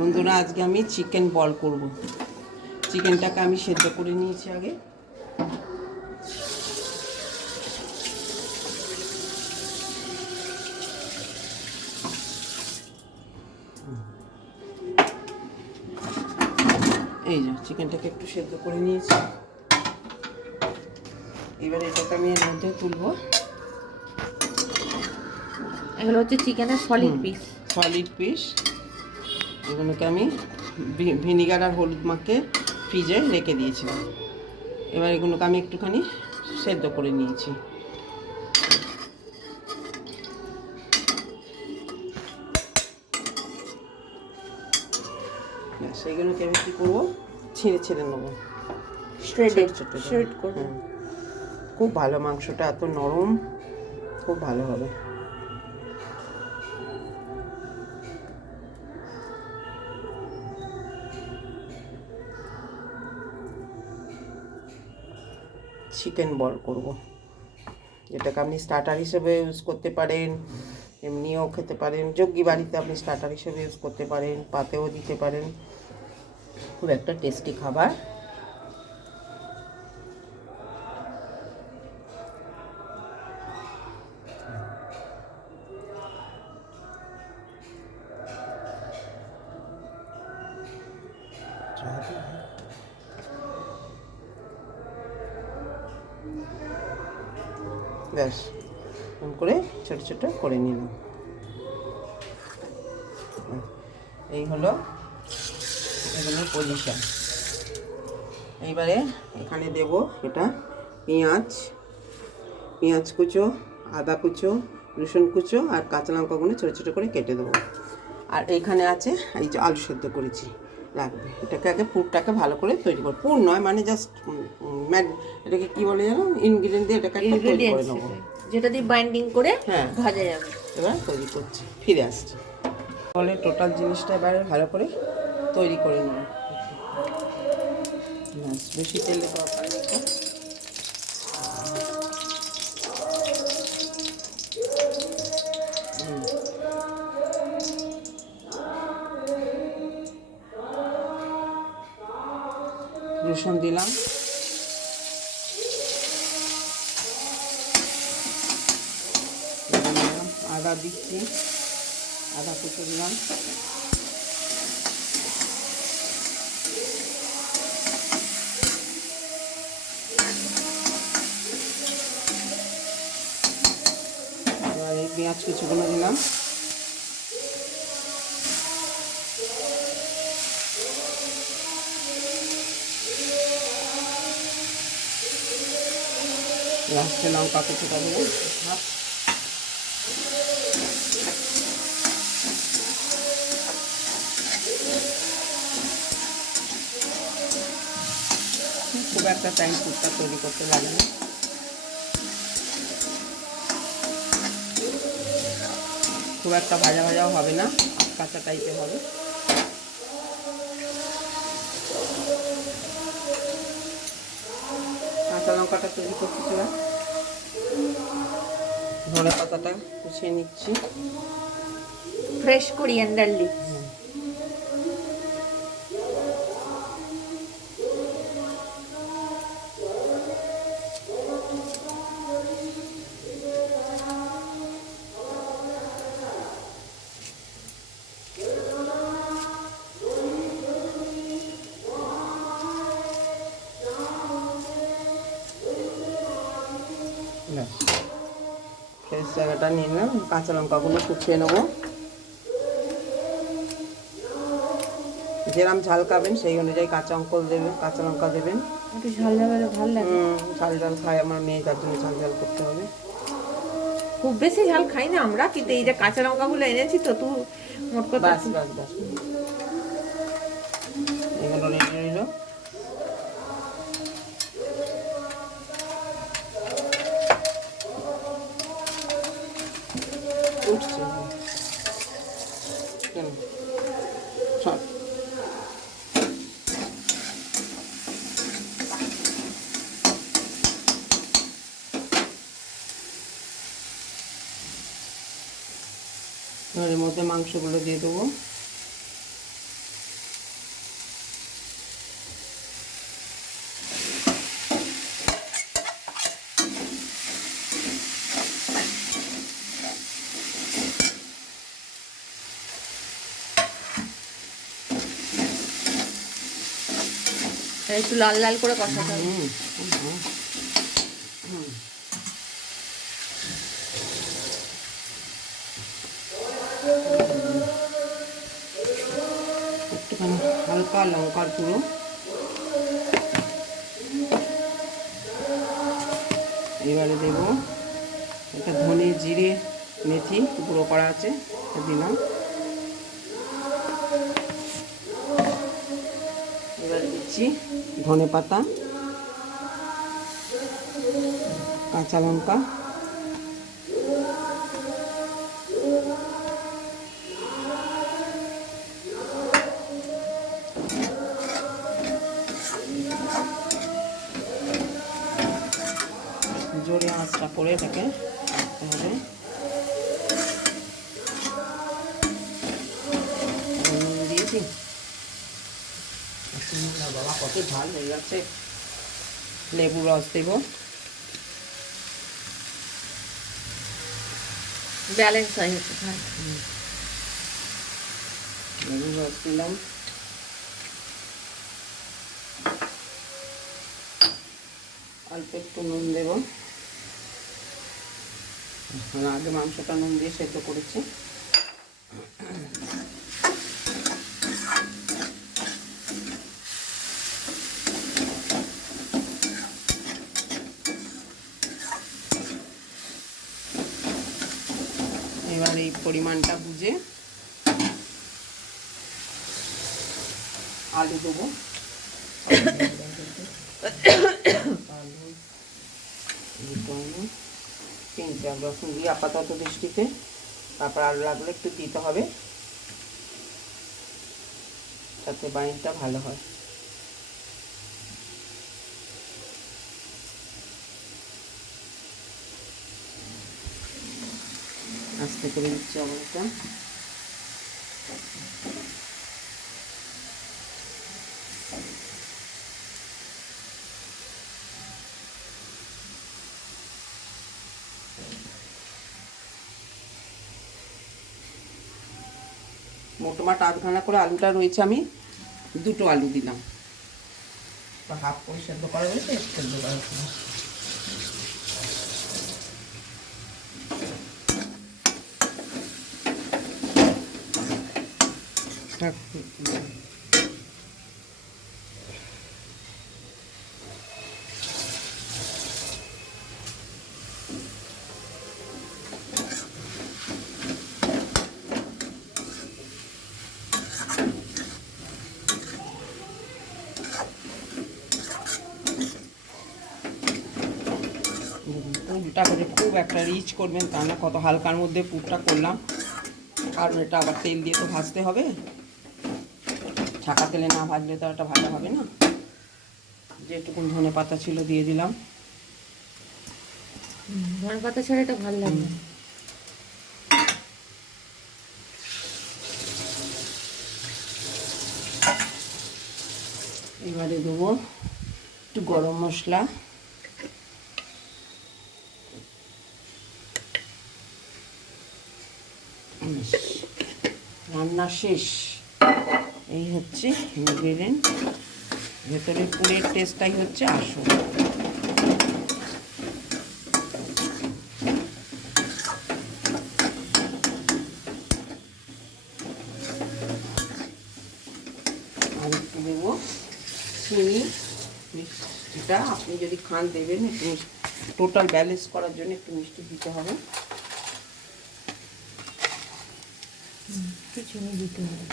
বন্ধুরা, আজকে আমি চিকেন বল করব। চিকেনটাকে আমি সেদ্ধ করে নিয়েছি আগে। এই যে চিকেনটাকে একটু সেদ্ধ করে নিয়েছি। এবার এটাকে আমি এর মধ্যে তুলবো। এগুলো হচ্ছে চিকেনের সলিড পিস। এগুলোকে আমি ভিনিগার আর হলুদ মাখিয়ে ফ্রিজে রেখে দিয়েছিলাম। এবার এগুলোকে আমি একটুখানি সেদ্ধ করে নিয়েছি। সেইগুলোকে আমি কী করবো, ছিঁড়ে নেবো, শ্রেড করব। খুব ভালো, মাংসটা এত নরম, খুব ভালো হবে। চিকেন বল করব, যেটাকে আপনি স্টার্টার হিসেবে ইউজ করতে পারেন, এমনিও খেতে পারেন। যোগ্যি বাড়িতে আপনি স্টার্টার হিসেবে ইউজ করতে পারেন, পাতেও দিতে পারেন। খুব একটা টেস্টি খাবার। ব্যাস, এরকম করে ছোটো ছোটো করে নিলাম। এই হলো এগুলোর পজিশন। এইবারে এখানে দেব এটা পেঁয়াজ কুচো, আদা কুচো, রসুন কুচো আর কাঁচা লঙ্কাগুলো ছোটো ছোটো করে কেটে দেবো। আর এইখানে আছে এই যে আলু সেদ্ধ করেছি, লাগবে। এটাকে আগে পুরটাকে ভালো করে তৈরি করবো। পুর নয়, মানে জাস্ট এটাকে কী বলে জানো, ইনগ্রিডিয়েন্ট দিয়ে এটাকে একটা তৈরি করে নেবো, যেটা দিয়ে বাইন্ডিং করে ভাজা যাবে। এবার তৈরি করছি, ফিরে আসছি। বলে টোটাল জিনিসটা এবারে ভালো করে তৈরি করে নেব। বেশি তেলে দরকার নেই। রসুন দিলাম, আদা দিচ্ছি, আদা কুচো দিলাম, এবার এই পেঁয়াজ কুচোগুলো দিলাম, লাস্টে লঙ্কা কুচোটা দেবো। খুব একটা টাইম পুরটা তৈরি করতে লাগে না, খুব একটা ভাজা ভাজাও হবে না, কাঁচা টাইপের হবে। কাঁচা লঙ্কাটা তৈরি করতে চাই, ধনে পাতাটা কুচিয়ে নিচ্ছি, ফ্রেশ কোরিয়ান্ডার লিভস। ফ্রেশ জায়গাটা নিয়ে নিলাম। কাঁচা লঙ্কাগুলো কুচিয়ে নেবো, যেরকম ঝাল খাবেন সেই অনুযায়ী কাঁচা লঙ্কা দেবেন। একটু ঝাল ঝাল ভালো লাগে। ঝাল খায় আমার মেয়ে, তার জন্য ঝাল করতে হবে। খুব বেশি ঝাল খাই না আমরা, কিন্তু এই যে কাঁচা লঙ্কাগুলো এনেছি তো তুই মোট কথা। বাস এগুলো রেডি রইল। উঠছে এর মধ্যে মাংসগুলো দিয়ে দেবো। একটু লাল লাল করে কষাতে হবে। একটুখানি হালকা লঙ্কার গুঁড়ো, এবারে দেব একটা ধনে জিরে মেথি গুঁড়ো করা আছে দিলাম। এবারে দিচ্ছি ধনে পাতা, কাঁচা লঙ্কা, জোরে আঁচটা করে এটাকে রাখতে হবে। নুন দিয়েছি, বাবা কত ঝাল হয়ে যাচ্ছে। লেবু রস দেব, ব্যালেন্স হয়ে গেছে। লেবু রস দিলাম, অল্প একটু নুন দেব। আগে মাংসটা নুন দিয়ে সেদ্ধ করেছি। এবার এই পরিমাণটা বুঝে আলু দেবো। পেঁয়াজ আর রসুন দিয়ে আপাতত দৃষ্টিতে, তারপর আলু লাগলে একটু দিতে হবে যাতে বাইনটা ভালো হয়। আস্তে করে দিচ্ছি অবস্থা। মোটামুটি আধখানা করে আলুটা রয়েছে, আমি দুটো আলু দিলাম, হাফ করে সেদ্ধ করা রয়েছে, সেদ্ধ করা পুরটা করে খুব একটা রিচ করবেন তা না, কত হালকার মধ্যে পুরটা করলাম, কারণ এটা আবার তেল দিয়ে তো ভাজতে হবে, ছাকা তেলে না ভাজলে তো এটা ভাজা হবে না। যেটুকুন ধনে পাতা ছিল দিয়ে দিলাম। ধনে পাতা ছাড়া এটা ভালো লাগে না। এবারে দেবো একটু গরম মশলা, রান্না শেষ। এই হচ্ছে ইনগ্রেডিয়েন্ট, ভেতরে পুরের টেস্টটাই হচ্ছে আসল। আর একটু দেবো চিনি, মিষ্টিটা আপনি যদি খান দেবেন, একটু টোটাল ব্যালেন্স করার জন্য একটু মিষ্টি দিতে হবে। চিনি দিতে হবে।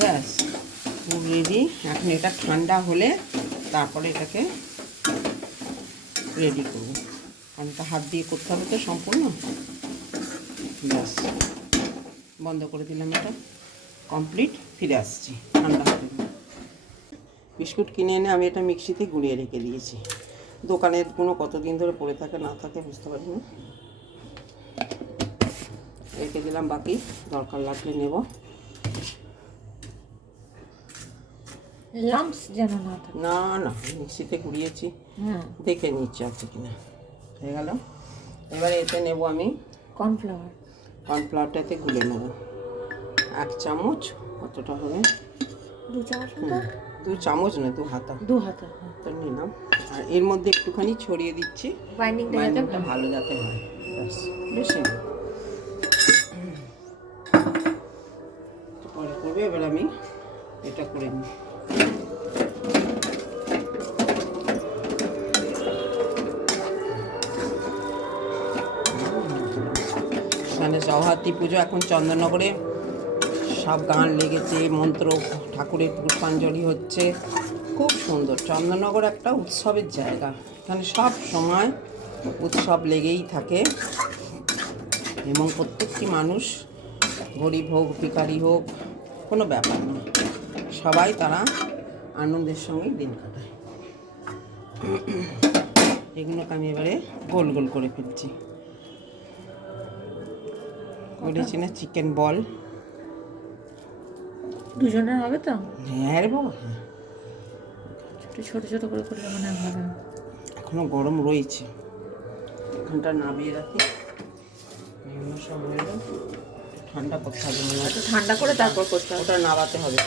ব্যাস পুর রেডি। এখন এটা ঠান্ডা হলে তারপরে এটাকে রেডি করব, কারণ এটা হাত দিয়ে করতে হবে তো সম্পূর্ণ। ব্যাস বন্ধ করে দিলাম, এটা কমপ্লিট। ফিরে আসছি ঠান্ডা হবে। বিস্কুট কিনে এনে আমি এটা মিক্সিতে গুঁড়িয়ে রেখে দিয়েছি। দোকানের কোনো কতদিন ধরে পড়ে থাকে না থাকে বুঝতে পারি না, রেখে দিলাম, বাকি দরকার লাগলে নেব। লাম্পস যেন না থাকে। না না, মিক্সিতে গুঁড়িয়েছি, হ্যাঁ, দেখে নিচ্ছি আছে কিনা। হয়ে গেল। এবারে এতে নেব আমি কর্নফ্লাওয়ার। কর্নফ্লাওয়ারটাতে গুলে নেব 1 চামচ। কতটা হবে? 2 চামচ মতো। 2 চামচ না, 2 হাতা 2 হাতা। হ্যাঁ, তো নিলাম। আর এর মধ্যে একটুখানি ছড়িয়ে দিচ্ছি, বাইন্ডিংটা ভালো যাতে হয়, ব্যাস, বেশি না। পরে করবে। এবার আমি এটা করে নিই। এখানে সহ্রাত্রী পুজো এখন চন্দননগরে সব গান লেগেছে, মন্ত্র, ঠাকুরের পুষ্পাঞ্জলি হচ্ছে, খুব সুন্দর। চন্দননগর একটা উৎসবের জায়গা, এখানে সব সময় উৎসব লেগেই থাকে এবং প্রত্যেকটি মানুষ, গরিব হোক ভিখারি হোক, কোনো ব্যাপার না, সবাই তারা আনন্দের সঙ্গেই দিন কাটায়। এগুলোকে আমি এবারে গোল গোল করে ফেলছি। করেছি না চিকেন বল, দুজনের হবে তো? হ্যাঁ রে বাবা, ছোট ছোট করে করলে মনে হবে। এখনো গরম রয়েছে, এখানটা নামিয়ে রাখি। এগুলো সব হয়ে গেল, ঠান্ডা করতে হবে মনে হয়। ঠান্ডা করে তারপর করতে হবে। ওটা নাবাতে হবে,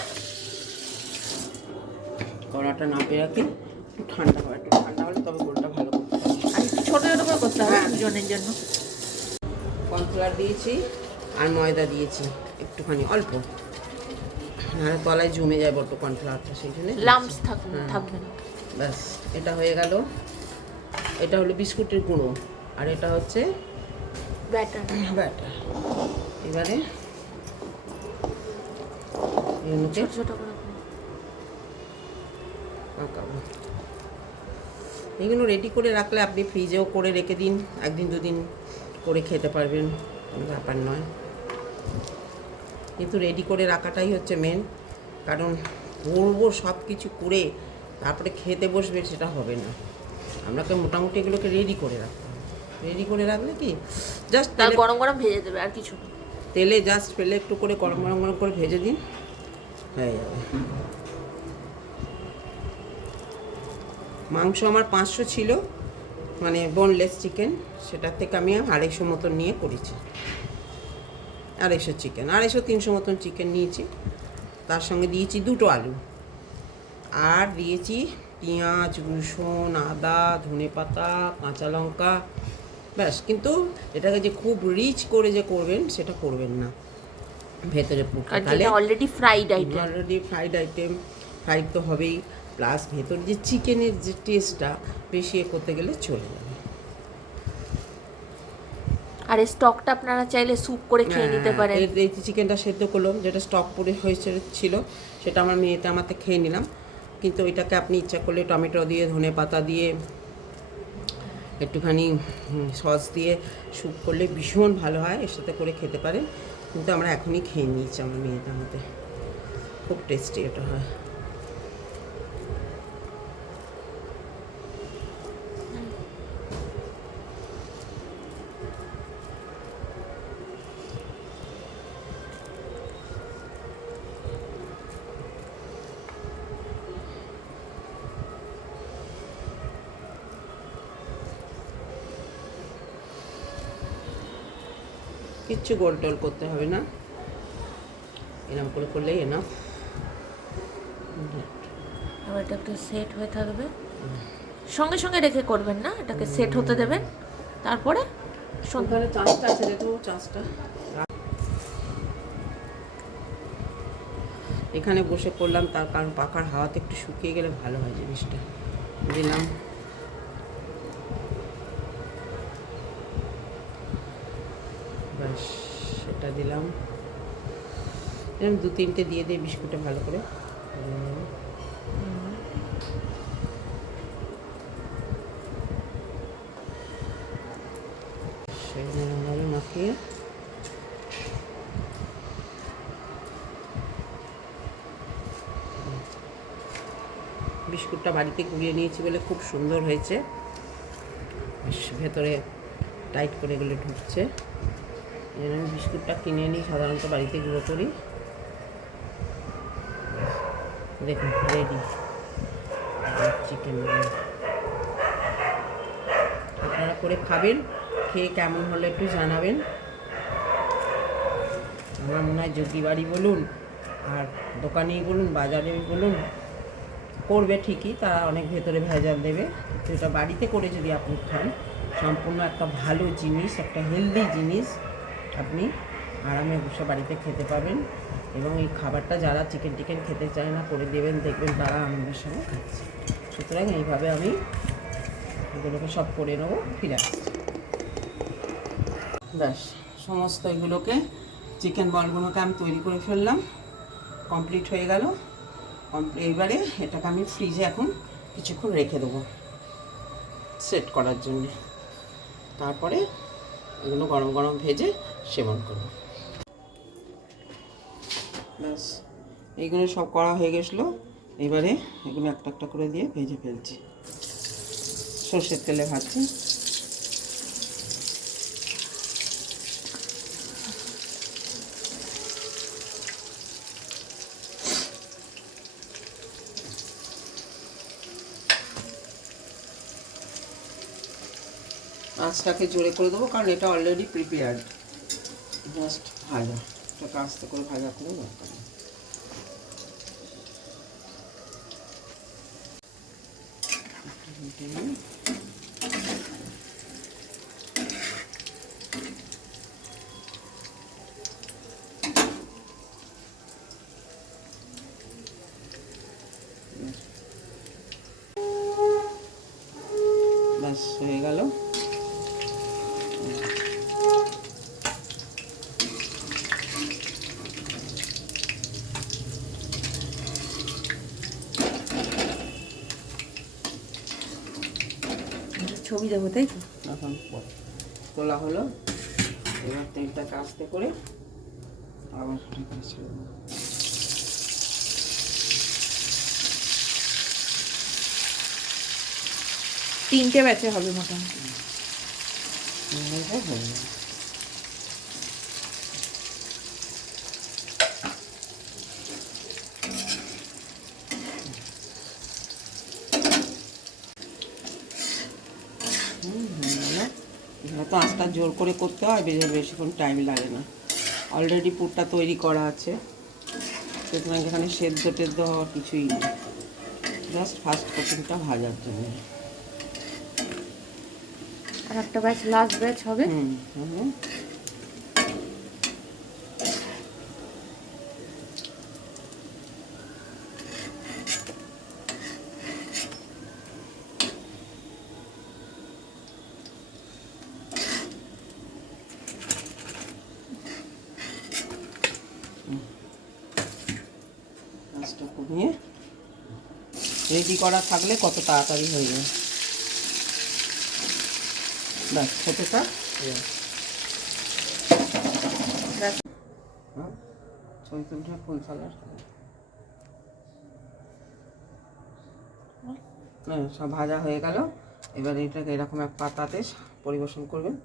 কড়াটা নামিয়ে রাখি, একটু ঠান্ডা হবে, একটু ঠান্ডা হলে তবে গোলটা ভালো করতে হবে। আর একটু ছোট ছোট করে করতে হবে দুজনের জন্য। কর্নফ্লাওয়ার দিয়েছি আর ময়দা দিয়েছি একটুখানি, অল্প, নাহলে তলায় জমে যায় বড্ড কর্নফ্লাওয়ারটা, সেই জন্য লাম্পস থাকবে না। ব্যাস, এটা হয়ে গেল। এটা হলো বিস্কুটের গুঁড়ো আর এটা হচ্ছে ব্যাটার। ব্যাটার। এবারে এগুলোকে ছোট ছোট করে পাকাবো। এগুলো রেডি করে রাখলে আপনি ফ্রিজেও করে রেখে দিন, 1 দিন 2 দিন করে খেতে পারবেন, কোনো ব্যাপার নয়। কিন্তু রেডি করে রাখাটাই হচ্ছে মেন, কারণ করবো সব কিছু করে তারপরে খেতে বসবে, সেটা হবে না। আপনাকে মোটামুটি এগুলোকে রেডি করে রাখতে হবে। রেডি করে রাখলে কি জাস্ট তার গরম গরম ভেজে দেবে, আর কিছু না। তেলে জাস্ট ফেলে একটু করে গরম গরম গরম করে ভেজে দিন, হয়ে যাবে। মাংস আমার 500 ছিল, মানে বোনলেস চিকেন, সেটার থেকে আমি 250 মতন নিয়ে করেছি। 250 চিকেন, 250-300 মতন চিকেন নিয়েছি। তার সঙ্গে দিয়েছি 2টো আলু, আর দিয়েছি পেঁয়াজ, রসুন, আদা, ধনেপাতা, কাঁচা লঙ্কা, ব্যাস। কিন্তু এটাকে যে খুব রিচ করে যে করবেন সেটা করবেন না, ভেতরে পুরটা তাহলে already fried item. Already fried item, fried তো হবেই, প্লাস ভেতর যে চিকেনের যে টেস্টটা বেশি করতে গেলে চলে যাবে। আর এই স্টকটা আপনারা চাইলে স্যুপ করে খেয়ে নিতে পারেন। এই চিকেনটা সেদ্ধ করলাম, যেটা স্টক পরে হয়েছে ছিল, সেটা আমার মেয়েতে আমাতে খেয়ে নিলাম। কিন্তু ওইটাকে আপনি ইচ্ছা করলে টমেটো দিয়ে, ধনে পাতা দিয়ে, একটুখানি সস দিয়ে স্যুপ করলে ভীষণ ভালো হয়, এর সাথে করে খেতে পারেন। কিন্তু আমরা এখনই খেয়ে নিয়েছি আমার মেয়েটা আমাদের, খুব টেস্টি এটা হয়। কিচ্ছু গোল টোল করতে হবে না, এরকম করে করলেই এনাফ। এবার এটা একটু সেট হয়ে থাকবে, সঙ্গে সঙ্গে রেখে করবেন না, এটাকে সেট হতে দেবেন, তারপরে ওখানে চাঁচটা আছে, দেখো চাঁচটা। এখানে বসে করলাম, তার কারণ পাখার হাওয়াতে একটু শুকিয়ে গেলে ভালো হয় জিনিসটা। দিলাম ব্যাস, সেটা দিলাম। এরকম 2-3টে দিয়ে দিয়ে বিস্কুটে ভালো করে সেভাবে মাখিয়ে বিস্কুটটা বাড়িতে গুলিয়ে নিয়েছি বলে খুব সুন্দর হয়েছে, ভেতরে টাইট করে এগুলো ঢুকছে। এই আমি বিস্কুটটা কিনে নিই, সাধারণত বাড়িতে গুঁড়ো করি। দেখুন রেডি চিকেন। আপনারা করে খাবেন, খেয়ে কেমন হলে একটু জানাবেন। আমার মনে হয় জগ্গি বাড়ি বলুন আর দোকানেই বলুন বাজারেই বলুন করবে ঠিকই, তারা অনেক ভেতরে ভেজাল দেবে, কিন্তু এটা বাড়িতে করে যদি আপনি খান সম্পূর্ণ একটা ভালো জিনিস, একটা হেলদি জিনিস আপনি আরামে বসে বাড়িতে খেতে পাবেন। এবং এই খাবারটা যারা চিকেন টিকেন খেতে চায় না করে দেবেন, দেখবেন তারা আনন্দের সঙ্গে খাচ্ছে। সুতরাং এইভাবে আমি এগুলোকে সব করে নেবো, ফিরে আসছি। ব্যাস সমস্ত এগুলোকে চিকেন বলগুলোকে আমি তৈরি করে ফেললাম, কমপ্লিট হয়ে গেল। এইবারে এটাকে আমি ফ্রিজে এখন কিছুক্ষণ রেখে দেবো সেট করার জন্য, তারপরে এগুলো গরম গরম ভেজে সেবন করব। ব্যাস এইগুলো সব করা হয়ে গেছিলো, এবারে এগুলো একটা একটা করে দিয়ে ভেজে ফেলছি, সর্ষের তেলে ভাজছি। আঁচটাকে জোরে করে দেবো, কারণ এটা অলরেডি প্রিপেয়ার্ড, জাস্ট ভাজা, এটাকে আস্তে করে ভাজা করে দরকার নেই। ব্যাস হয়ে গেল। ছবি দেবো তাই তো? এখন তোলা হলো, এবার তেলটাকে আস্তে করে আবার ছেড়ে দেবো। তিনটে ব্যাচে হবে মোটামুটি। এবার তো আঁচটা জোর করে করতে হয়, বেশিক্ষণ টাইম লাগে না, অলরেডি পুরটা তৈরি করা আছে, সুতরাং এখানে সেদ্ধ টেদ্ধ হওয়ার কিছুই নেই, জাস্ট ফার্স্ট কোটিংটা ভাজার জন্য। আর একটা ব্যাচ লাস্ট ব্যাচ হবে। মাছটা কমিয়ে রেডি করা থাকলে কত তাড়াতাড়ি হয়ে যায়। ব্যাস হতে থাক। চৈতুলটা ফুল সালার সব ভাজা হয়ে গেল, এবার এটাকে এরকম এক পাতাতে পরিবেশন করবেন।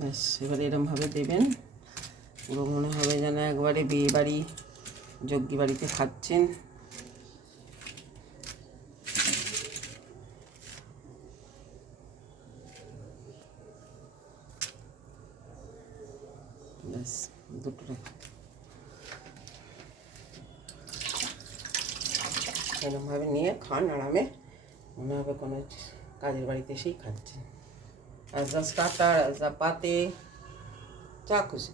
ব্যাস এবার এরমভাবে দেবেন, পুরো মনে হবে যেন একবারে বিয়ে বাড়ি যজ্ঞি বাড়িতে খাচ্ছেন। ব্যাস দুটো এরমভাবে নিয়ে খান আরামে, মনে হবে কোনো কাজের বাড়িতে এসেই খাচ্ছেন। as a starter, as a pate, যা খুশি।